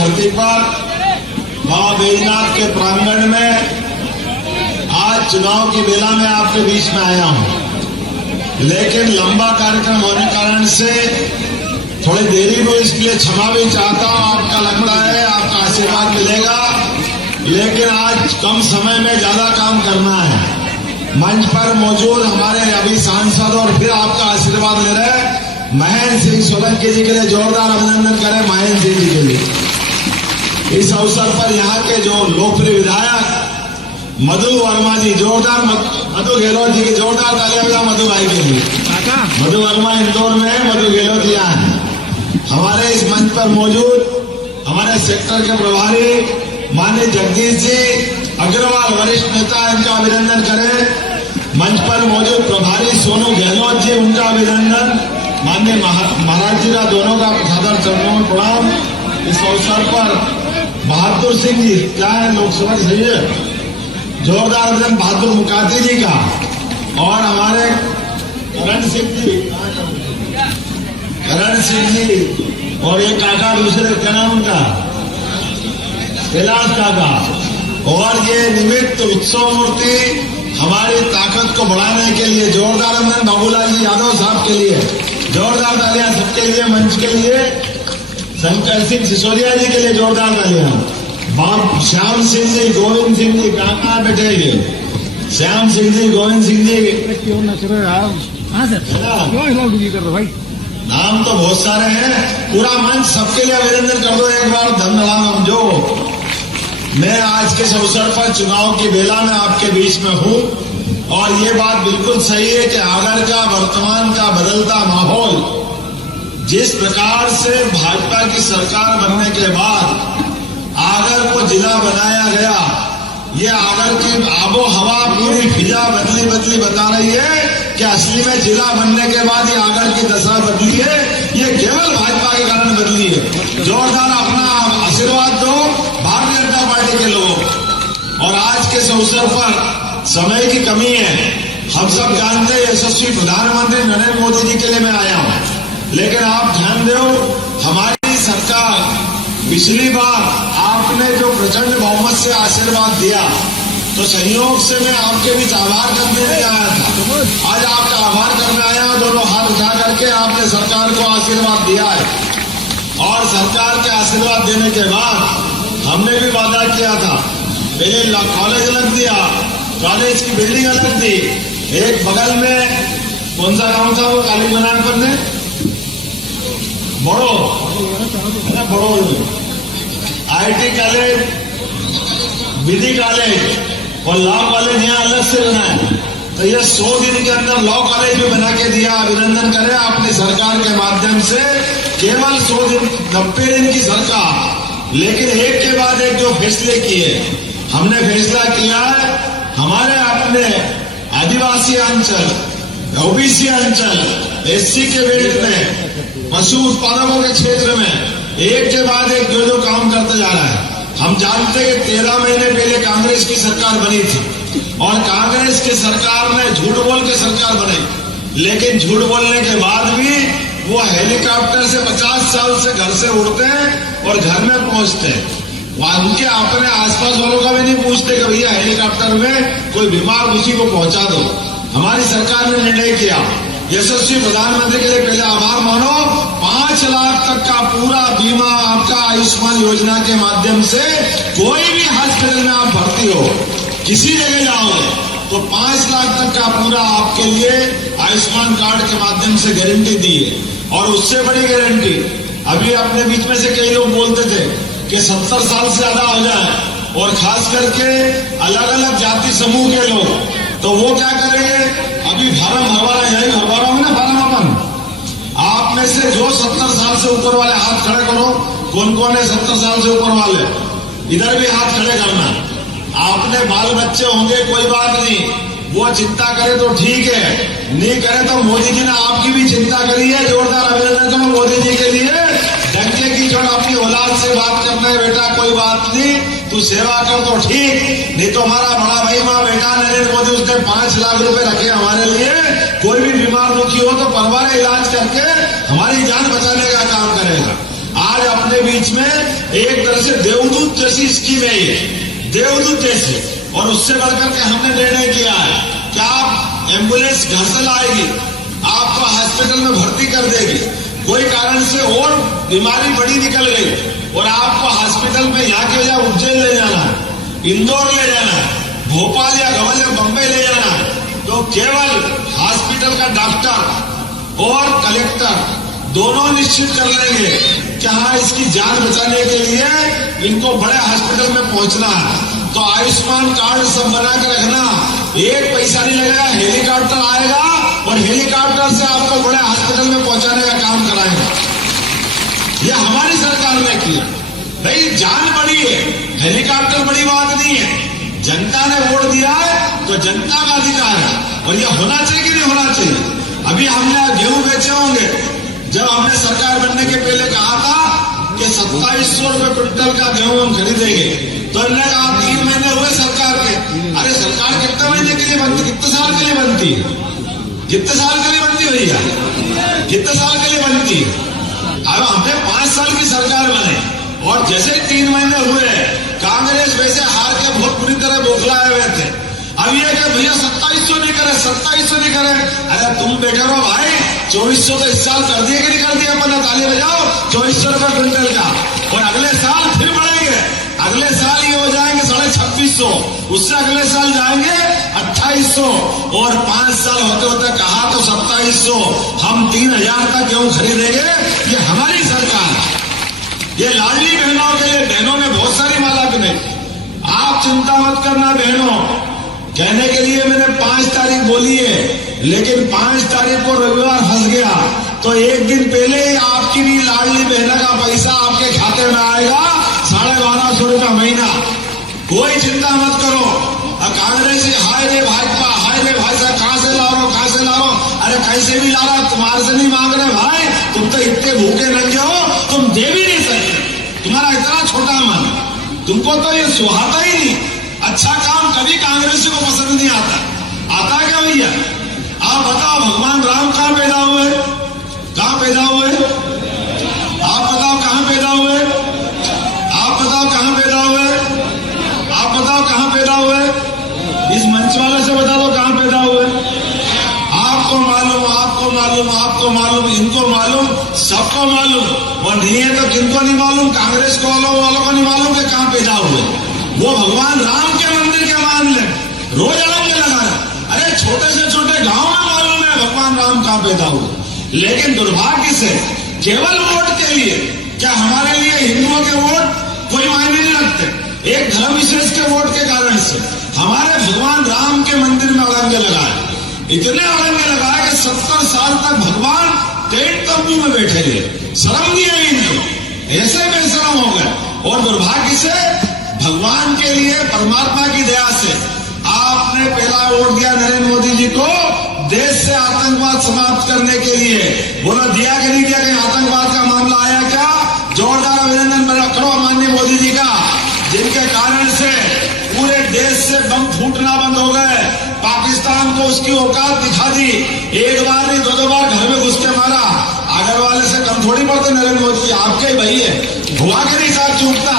धरती पर बाबा बैजनाथ के प्रांगण में आज चुनाव की बेला में आपके बीच में आया हूं, लेकिन लंबा कार्यक्रम होने के कारण से थोड़ी देरी को इसके लिए क्षमा भी चाहता हूं। आपका लगता है, आपका आशीर्वाद मिलेगा, लेकिन आज कम समय में ज्यादा काम करना है। मंच पर मौजूद हमारे अभी सांसद और फिर आपका आशीर्वाद ले रहे महेंद्र सिंह सोलंकी जी के लिए जोरदार अभिनंदन करें। महेंद्र सिंह जी के लिए इस अवसर पर यहाँ के जो लोकप्रिय विधायक मधु वर्मा जी, जोरदार मधु गहलोत जी की जोरदार तालियां बजा मधु भाई के लिए। मधु वर्मा इंदौर में है, मधु गहलोत जी यहाँ है। हमारे इस मंच पर मौजूद हमारे सेक्टर के प्रभारी माननीय जगदीश जी अग्रवाल वरिष्ठ नेता, इनका अभिनंदन करें। मंच पर मौजूद प्रभारी सोनू गहलोत जी, उनका अभिनंदन। माननीय महाराज जी का दोनों का सादर चरणों में प्रणाम। इस अवसर पर बहादुर सिंह जी, क्या है लोकसभा सही है, जोरदार अभिनंदन बहादुर मुकाती जी का, और हमारे करण सिंह जी और एक काका दूसरे, क्या नाम उनका, कैलाश काका। और ये निमित्त उत्सव मूर्ति हमारी ताकत को बढ़ाने के लिए जोरदार अभिनंदन बाबूलाल जी यादव साहब के लिए, जोरदार तालियां सबके लिए। मंच के लिए शंकर सिंह सिसोदिया जी के लिए जोरदार तालियां। श्याम सिंह जी, गोविंद सिंह जी, कहाँ बैठे ये श्याम सिंह जी, गोविंद सिंह जी, क्यों न कर भाई, नाम तो बहुत सारे हैं। पूरा मंच सबके लिए अभिनंदन कर दो एक बार, धन्यवाद। जो मैं आज के अवसर पर चुनाव की बेला में आपके बीच में हूं, और ये बात बिल्कुल सही है कि आगर का वर्तमान का बदलता माहौल, जिस प्रकार से भाजपा की सरकार बनने के बाद आगर को जिला बनाया गया, ये आगर की आबो हवा पूरी फिजा बदली बदली बता रही है कि असली में जिला बनने के बाद ये आगर की दशा बदली है, ये केवल भाजपा के कारण बदली है। जोरदार अपना आशीर्वाद दो भारतीय जनता पार्टी के लोगों को। और आज के इस अवसर पर समय की कमी है, हम सब जानते हैं यशस्वी प्रधानमंत्री नरेंद्र मोदी जी के लिए मैं आया हूं, लेकिन आप ध्यान दो, हमारी सरकार पिछली बार आपने जो प्रचंड बहुमत से आशीर्वाद दिया, तो संयोग से मैं आपके बीच आभार करने नहीं आया था। आज आपका आभार करने आया हूं, दोनों हाथ उठा करके आपने सरकार को आशीर्वाद दिया है, और सरकार के आशीर्वाद देने के बाद हमने भी वादा किया था, पहले कॉलेज अलग दिया, कॉलेज की बिल्डिंग अलग दी, एक बगल में कौन सा गांव था वो काली मैदान पर ने बड़ो IIT कॉलेज, विधि कॉलेज और लॉ कॉलेज यहाँ अलग से बना है। तो ये 100 दिन के अंदर लॉ कॉलेज भी बना के दिया। अभिनंदन करें अपनी सरकार के माध्यम से, केवल 100 दिन 90 दिन की सरकार, लेकिन एक के बाद एक जो फैसले किए, हमने फैसला किया है हमारे अपने आदिवासी अंचल, OBC अंचल, SC के बेल्ट में, पशु उत्पादकों के क्षेत्र में एक के बाद एक जो काम करते जा रहा है। हम जानते हैं कि 13 महीने पहले कांग्रेस की सरकार बनी थी, और कांग्रेस की सरकार ने झूठ बोल के सरकार बनाई, लेकिन झूठ बोलने के बाद भी वो हेलीकॉप्टर से 50 साल से घर से उड़ते हैं और घर में पहुंचते हैं। उनके अपने आसपास वालों का भी नहीं पूछते कि भैया हेलीकॉप्टर में कोई बीमार उसी को पहुंचा दो। हमारी सरकार ने निर्णय किया, यशस्वी प्रधानमंत्री के लिए पहले आभार मानो, 5 लाख तक का पूरा बीमा आपका आयुष्मान योजना के माध्यम से, कोई भी हॉस्पिटल में आप भर्ती हो, किसी जगह जाओगे तो 5 लाख तक का पूरा आपके लिए आयुष्मान कार्ड के माध्यम से गारंटी दी है। और उससे बड़ी गारंटी, अभी अपने बीच में से कई लोग बोलते थे कि 70 साल से ज्यादा हो जाए, और खास करके अलग अलग जाति समूह के लोग, तो वो क्या करेंगे, अभी फार्म हमारा यही भरवा में ना, फार्म अपन आप में से जो 70 साल से ऊपर वाले हाथ खड़े करो, कौन कौन है 70 साल से ऊपर वाले, इधर भी हाथ खड़े करना। आपने बाल बच्चे होंगे कोई बात नहीं, वो चिंता करे तो ठीक है, नहीं करे तो मोदी जी ने आपकी भी चिंता करी है। जोरदार अभिनंदन करो मोदी जी के लिए। डंके की चोट अपनी औलाद से बात करना है, बेटा कोई बात नहीं, तू सेवा कर तो ठीक, नहीं तो हमारा बड़ा भाई माँ बेटा नरेंद्र मोदी उसने 5 लाख रुपए रखे हमारे लिए, कोई भी बीमार दुखी हो तो परवाने इलाज करके हमारी जान बचाने का काम करेगा। आज अपने के बीच में एक तरह से देवदूत जैसी स्कीम है ये, देवदूत जैसी। और उससे बढ़कर के हमने निर्णय किया है कि आप एम्बुलेंस घर से लाएगी, आपको हॉस्पिटल में भर्ती कर देगी। कोई कारण से और बीमारी बड़ी निकल गई और आपको हॉस्पिटल में यहाँ के बजाय उज्जैन ले जाना है, इंदौर ले जाना है, भोपाल या गवल या बम्बई ले जाना है, तो केवल हॉस्पिटल का डॉक्टर और कलेक्टर दोनों निश्चित कर लेंगे कि हाँ इसकी जान बचाने के लिए इनको बड़े हॉस्पिटल में पहुंचना है। तो आयुष्मान कार्ड सब बना के रखना, एक पैसा नहीं लगेगा, हेलीकॉप्टर आएगा और हेलीकॉप्टर से आपको बड़े हॉस्पिटल में पहुंचाने का काम कराएगा। ये हमारी सरकार ने किया। भाई जान बड़ी है, हेलीकॉप्टर बड़ी बात नहीं है। जनता ने वोट दिया है तो जनता का अधिकार है और ये होना चाहिए कि नहीं होना चाहिए। अभी हमने गेहूं बेचे होंगे, जब हमने सरकार बनने के पहले कहा था कि 2700 रुपये क्विंटल का गेहूं हम खरीदेंगे, तो हमने कहा 3 महीने हुए सरकार के। अरे सरकार कितने महीने के लिए बनती, कितने साल के लिए बनती है, कितने साल के लिए बनती भैया, कितने साल के लिए बनती है। अब हमें 5 साल की सरकार बने और जैसे 3 महीने हुए कांग्रेस वैसे हार के बहुत बुरी तरह बौखलाए हुए थे। अब ये कि भैया 2700 नहीं करे, 2700 नहीं करे। अरे तुम बैठे रहो भाई, 2400 तो इस साल कर दिए कि नहीं कर दिया, अपना ताली बजाओ 2400 रुपये क्विंटल का। और अगले साल फिर बढ़ेंगे, अगले साल ये हो जाएंगे 2650, उससे अगले साल जाएंगे 2800 और 5 साल होते होते कहा तो 2700। हम 3000 तक गेहूं खरीदेंगे। ये हमारी सरकार। ये लाडली बहनों के लिए, बहनों ने बहुत सारी माला बने। आप चिंता मत करना बहनों, कहने के लिए मैंने 5 तारीख बोली है, लेकिन 5 तारीख को रविवार फंस गया तो एक दिन पहले ही आपकी भी लाडली बहना का पैसा आपके खाते में आएगा, 1250 रुपया महीना। कोई चिंता मत करो। कांग्रेस हाय रे भाजपा, हाय रे भाजपा, कहां से ला रहा हो, कहां से ला रहा हो। अरे कैसे भी ला रहा, तुम्हारे से नहीं मांग रहे भाई, तुम तो इतने भूखे नंगे हो, तुम दे भी नहीं सकते। तुम्हारा इतना छोटा मन, तुमको तो ये सुहाता ही नहीं। अच्छा काम कभी कांग्रेस को पसंद नहीं आता। आता क्या भैया? आप बताओ, भगवान राम कहां पैदा हुए, कहां पैदा हुए, आप बताओ कहां पैदा हुए, आप बताओ कहां पैदा हुए, आप बताओ कहां पैदा हुए, इस मंच वाले से बता दो कहां पैदा हुए। आपको मालूम, आपको मालूम, आपको मालूम, इनको मालूम, सबको मालूम। और नहीं है तो किनको नहीं मालूम, कांग्रेस को वालों को नहीं मालूम कि कहां पैदा हुए। वो भगवान राम के मंदिर के मान ले, रोज अलग लगा है। अरे छोटे से छोटे गांव में मालूम है भगवान राम कहां पैदा हुए। लेकिन दुर्भाग्य से केवल वोट के लिए, क्या हमारे लिए हिंदुओं के वोट कोई मायने नहीं रखते। एक धर्म विशेष के वोट के कारण से हमारे भगवान राम के मंदिर में अड़ंगे लगाए, इतने अड़ंगे लगाए कि 70 साल तक भगवान टेंट तंबू में बैठे रहे। शर्म नहीं है इनको, ऐसे बेशरम हो गए। और दुर्भाग्य से भगवान के लिए, परमात्मा की दया से आपने पहला वोट दिया नरेंद्र मोदी जी को, देश से आतंकवाद समाप्त करने के लिए। बोलो दिया कि नहीं दिया? कहीं आतंकवाद का मामला आया क्या? जोरदार अभिनंदन करो माननीय मोदी जी का, जिनके कारण से पूरे देश से बम फूटना बंद हो गए। पाकिस्तान को उसकी औकात दिखा दी। एक बार नहीं, 2 बार घर में घुस के मारा। आगर वाले से कम थोड़ी पड़ते नरेंद्र मोदी जी, आपके ही भाई है। धुआं के नहीं साथ चूकता।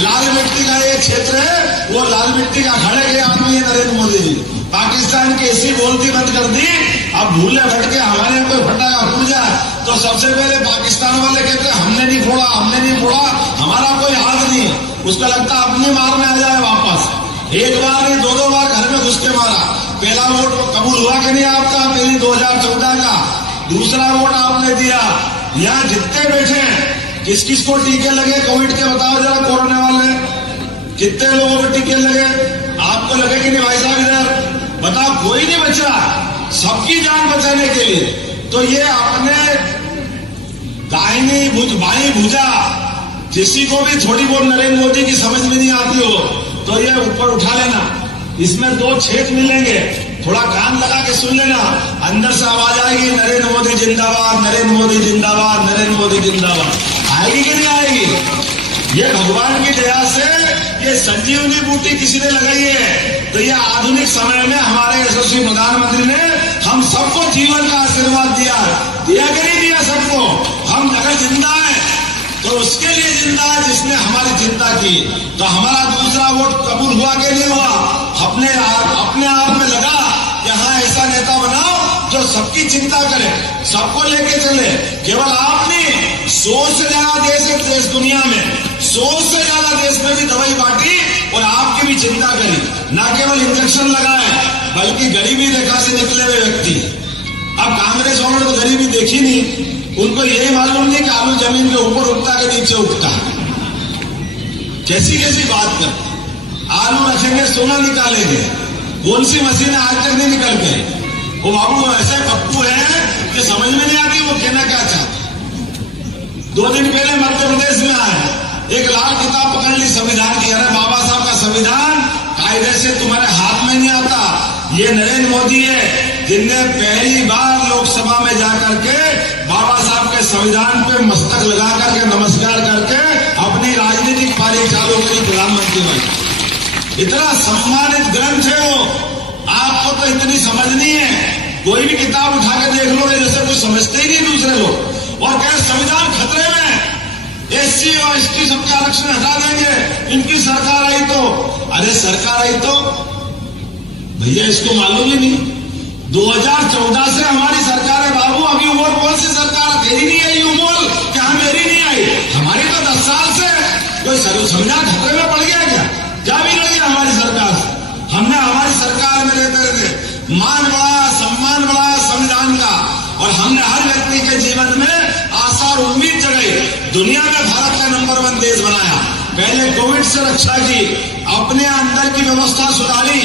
लाल मिट्टी का ये क्षेत्र है, वो लाल मिट्टी का खड़े के आदमी है नरेंद्र मोदी जी। पाकिस्तान की ऐसी बोलती बंद कर दी, अब भूले भट के हमारे कोई फटाका फूट जाए तो सबसे पहले पाकिस्तान वाले कहते हैं हमने नहीं फोड़ा, हमने नहीं फोड़ा, हमारा कोई हाथ नहीं है। उसका लगता अपनी मारने आ जाए वापस। एक बार नहीं, 2 बार घर में घुस के मारा। पहला वोट कबूल हुआ कि नहीं आपका? पहली 2014 का। दूसरा वोट आपने दिया। यहाँ जितने बैठे हैं, किस किस को टीके लगे कोविड के, बताओ जरा। कोरोना वाले कितने लोगों को टीके लगे? आपको लगे कि नहीं भाई साहब? इधर बताओ, कोई नहीं बचा, सबकी जान बचाने के लिए। तो ये अपने दाहिनी बाई भुजा, किसी को भी थोड़ी बहुत नरेंद्र मोदी की समझ में नहीं आती हो तो ये ऊपर उठा लेना। इसमें 2 छेद मिलेंगे, थोड़ा कान लगा के सुन लेना। अंदर से आवाज आएगी नरेंद्र मोदी जिंदाबाद, नरेंद्र मोदी जिंदाबाद, नरेंद्र मोदी जिंदाबाद। आएगी कि नहीं आएगी? ये भगवान की दया से ये संजीवनी बूटी किसी ने लगाई है। तो ये आधुनिक समय में हमारे यशस्वी प्रधानमंत्री ने हम सबको जीवन का आशीर्वाद दिया। दिया कि नहीं दिया सबको? हम अगर जिंदा है तो उसके लिए जिंदा है जिसने हमारी चिंता की। तो हमारा दूसरा वोट कबूल हुआ कि नहीं हुआ? अपने आप में लगा कि हाँ ऐसा नेता बनाओ जो सबकी चिंता करे, सबको लेके चले। केवल आप नहीं, 100 से ज्यादा देश दुनिया में 100 से ज्यादा देश में भी दवाई बांटी और आपकी भी चिंता करी। न केवल इंजेक्शन लगाए बल्कि गरीबी रेखा से निकले हुए व्यक्ति। अब कांग्रेस वालों ने तो गरीबी देखी नहीं, उनको यही मालूम नहीं कि आलू जमीन के ऊपर उगता के नीचे उगता है। कैसी कैसी बात करते, आलू रखेंगे सोना निकालेंगे, कौन सी मशीनें आज तक नहीं निकल गई। वो बाबू ऐसे पप्पू है कि समझ में नहीं आती वो कहना क्या चाहते। 2 दिन पहले मध्य प्रदेश में आए, एक लाल किताब पकड़ ली संविधान की। अरे बाबा साहब का संविधान कायदे से तुम्हारे हाथ में नहीं आता। ये नरेंद्र मोदी है जिनने पहली बार लोकसभा में जाकर के बाबा साहब के संविधान पे मस्तक लगा करके नमस्कार करके अपनी राजनीतिक पारी चालू करी, प्रधानमंत्री बने। इतना सम्मानित ग्रंथ है वो, आपको तो इतनी समझ नहीं है। कोई भी किताब उठा के देख लो जैसे कुछ समझते ही नहीं दूसरे लोग, और कहे संविधान खतरे में, SC और ST सबके आरक्षण हटा देंगे इनकी सरकार आई तो। अरे सरकार आई तो भैया इसको मालूम ही नहीं। 2014 से हमारी सरकार है बाबू, अभी उम्र कौन सी सरकार तेरी नहीं आई उम्र, क्या मेरी नहीं आई? हमारी तो 10 साल से। कोई संविधान खतरे में पड़ गया क्या बिगड़ गया हमारी सरकार से? हमने हमारी सरकार में रहते रहते मान बढ़ाया, सम्मान बढ़ाया संविधान का, और हमने हर व्यक्ति के जीवन में आशा और उम्मीद जगाई। दुनिया में भारत का नंबर 1 देश बनाया। पहले कोविड से रक्षा की, अपने अंदर की व्यवस्था सुधारी,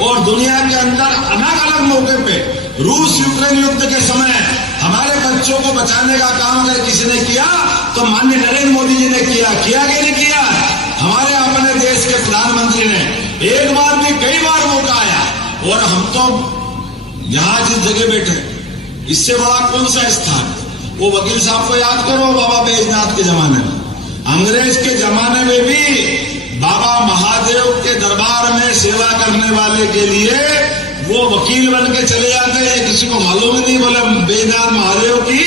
और दुनिया के अंदर अलग अलग मौके पे रूस यूक्रेन युद्ध के समय हमारे बच्चों को बचाने का काम अगर किसी ने किया तो माननीय नरेंद्र मोदी जी ने किया कि नहीं किया? हमारे अपने देश के प्रधानमंत्री ने एक बार नहीं कई बार मौका आया, और हम तो यहां जिस जगह बैठे इससे बड़ा कौन सा स्थान? वो वकील साहब को याद करो, बाबा बैजनाथ के जमाने में, अंग्रेज के जमाने में भी बाबा महादेव के दरबार में सेवा करने वाले के लिए वो वकील बन के चले जाते हैं। किसी को मालूम ही नहीं। बोले बैजनाथ महादेव की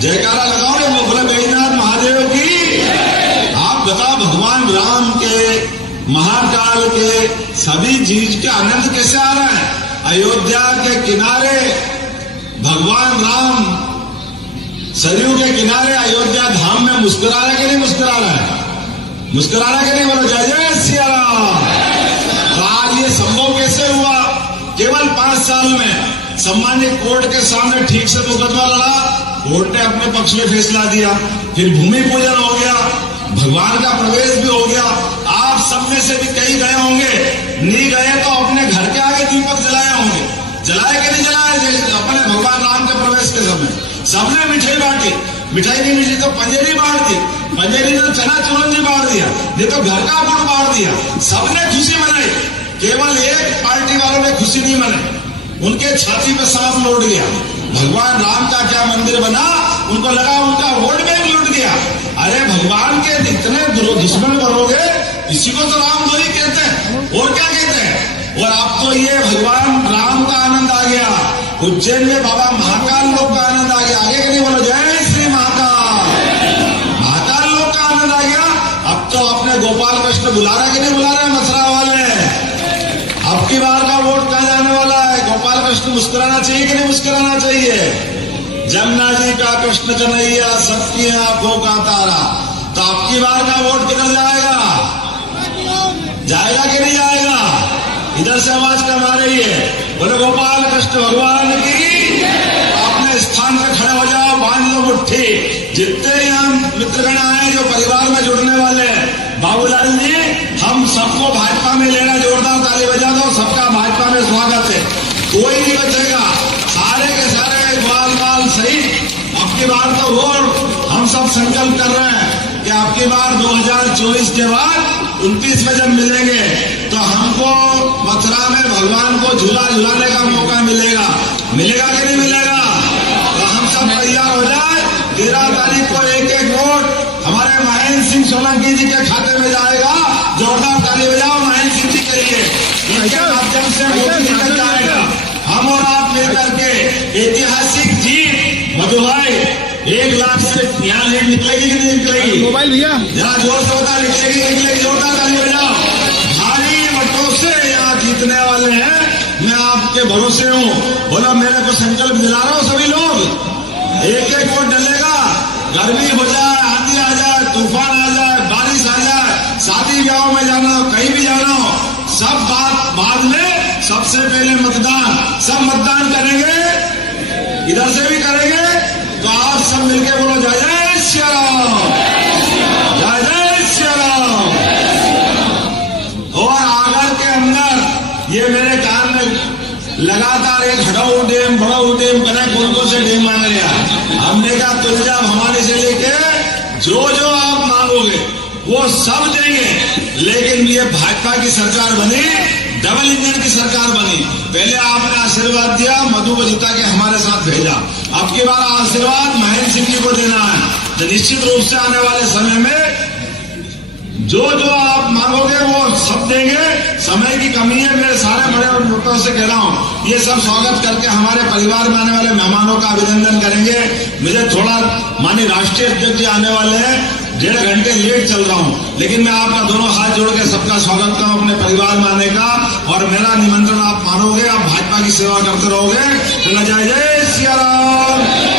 जयकारा लगाओ रे, वो बोले बैजनाथ महादेव की। आप बताओ भगवान राम के महाकाल के सभी चीज के आनंद कैसे आ रहे हैं? अयोध्या के किनारे भगवान राम सरयू के किनारे अयोध्या धाम में मुस्कुरा रहा है कि नहीं मुस्कुरा रहा है? मुस्कुरा रहा है कि नहीं? बोलो जय जय सिया राम। तो आज ये संभव कैसे हुआ? केवल 5 साल में सम्मानित कोर्ट के सामने ठीक से मुकदमा लड़ा, कोर्ट ने अपने पक्ष में फैसला दिया, फिर भूमि पूजन हो गया, भगवान का प्रवेश भी हो गया। आप सब में से भी कई गए होंगे, नहीं गए तो अपने घर के आगे दीपक जलाए होंगे। जलाए कि नहीं जलाए? अपने भगवान राम के प्रवेश के समय सबने मिठाई बांटी, मिठाई नहीं मिली तो पंजेरी बांट दी, पंजेरी ने चना चुरंजी बांट दिया, नहीं तो घर का गुड़ बांट दिया। सबने खुशी मनाई, केवल एक पार्टी वालों ने खुशी नहीं मनाई, उनके छाती पे सांप लौट गया। भगवान राम का क्या मंदिर बना, उनको लगा उनका वोट बैंक लूट गया। अरे भगवान के इतने दुश्मन बनोगे, इसी को तो रामद्रोही कहते हैं, और क्या कहते हैं? और अब तो ये भगवान राम का आनंद आ गया, उज्जैन में बाबा महाकाल लोक का आनंद आ गया। आगे के नहीं बोलो जय श्री महाकाल, महाकाल लोक का आनंद आ गया। अब तो अपने गोपाल कृष्ण बुला रहा कि नहीं बुला रहे मथुरा वाले? अब की बार का वोट कहाँ जाने वाला है? गोपाल कृष्ण मुस्कुराना चाहिए कि नहीं मुस्कुराना चाहिए? जमुना जी का कृष्ण कन्हैया सबकी आंखों का तारा। तो अब की बार का वोट किधर जाएगा? जाएगा कि नहीं जाएगा? इधर से आवाज कम आ रही है, बोले गोपाल कृष्ण भगवान की। अपने स्थान पर खड़े हो जाओ, बांध लो मुट्ठी। जितने यहाँ मित्रगण आए जो परिवार में जुड़ने वाले हैं, बाबूलाल जी हम सबको भाजपा में लेना, जोरदार ताली बजा दो, सबका भाजपा में स्वागत है। कोई नहीं बचेगा, सारे के सारे बाल बाल सहित। अब की बार तो वोट हम सब संकल्प कर रहे हैं कि अब की बार 2024 के बाद 29 में जब मिलेंगे तो हमको मथुरा में भगवान को झूला झुलाने का मौका मिलेगा। मिलेगा कि नहीं मिलेगा? तो हम सब तैयार हो जाए। 13 तारीख को एक वोट हमारे महेंद्र सिंह सोलंकी जी के खाते में जाएगा। जोरदार ताली बजाओ महेंद्र सिंह जी के लिए। इनके माध्यम से वोट निकल जाएगा। हम और आप मिलकर के ऐतिहासिक जीत मधुभाई 1 लाख से यहाँ लीड निकलेगी कि नहीं निकलेगी? मोबाइल भैया यहाँ जोर से होता निकलेगी निकलेगी, जोरदार ताली बजाओ। भारी मतों से यहाँ जीतने वाले हैं, मैं आपके भरोसे हूँ। बोला मेरे को संकल्प दिला रहा हूँ सभी लोग, एक एक वोट डलेगा। गर्मी हो जाए, आंधी आ जाए, तूफान आ जाए, बारिश आ जाए, शादी ब्याह में जाना हो, कहीं भी जाना हो, सब बात बाद में, सबसे पहले मतदान। सब मतदान करेंगे, इधर से भी करेंगे, तो आप सब मिलके बोलो जय जय श्री राम, जय जय श्री राम। और आगर के अंदर ये मेरे कान में लगातार एक हटाऊ डैम, बड़ाऊ डैम, कनेक्ट कौन से डैम आ गया। हमने कहा तुलजा हमारे से लेके जो जो आप मांगोगे वो सब देंगे, लेकिन ये भाजपा की सरकार बनी, डबल इंजन की सरकार बनी। पहले आपने आशीर्वाद दिया, मधु को जिता के हमारे साथ भेजा, अब की बार आशीर्वाद महेंद्र सिंह जी को देना है। तो निश्चित रूप से आने वाले समय में जो जो आप मांगोगे वो सब देंगे। समय की कमी है, मेरे सारे बड़े और लोगों से कह रहा हूँ, ये सब स्वागत करके हमारे परिवार में आने वाले मेहमानों का अभिनंदन करेंगे। मुझे थोड़ा माननीय राष्ट्रीय अध्यक्ष जी आने वाले हैं, 1.5 घंटे लेट चल रहा हूँ, लेकिन मैं आपका दोनों हाथ जोड़ के सबका स्वागत करूँ अपने परिवार में आने का। और मेरा निमंत्रण आप मानोगे, आप भाजपा की सेवा करते रहोगे। जय जय श्री राम।